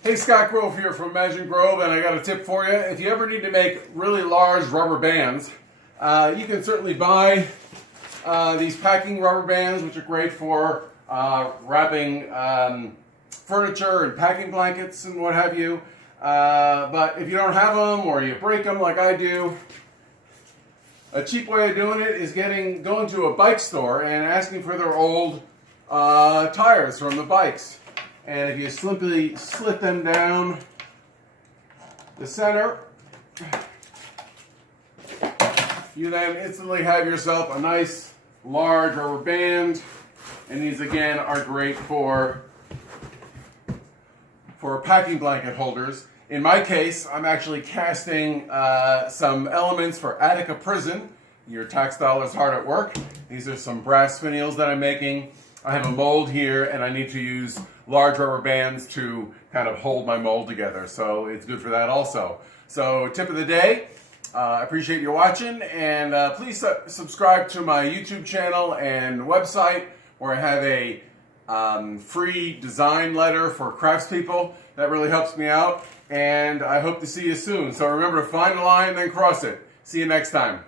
Hey, Scott Grove here from Imagine Grove, and I got a tip for you. If you ever need to make really large rubber bands, you can certainly buy these packing rubber bands, which are great for wrapping furniture and packing blankets and what have you. But if you don't have them or you break them like I do, a cheap way of doing it is going to a bike store and asking for their old tires from the bikes. And if you simply slit them down the center, you then instantly have yourself a nice large rubber band. And these again are great for packing blanket holders. In my case, I'm actually casting some elements for Attica Prison. Your tax dollars hard at work. These are some brass finials that I'm making. I have a mold here, and I need to use large rubber bands to kind of hold my mold together. So it's good for that also. So tip of the day, I appreciate you watching, and please subscribe to my YouTube channel and website where I have a free design letter for craftspeople. That really helps me out, and I hope to see you soon. So remember to find a line, then cross it. See you next time.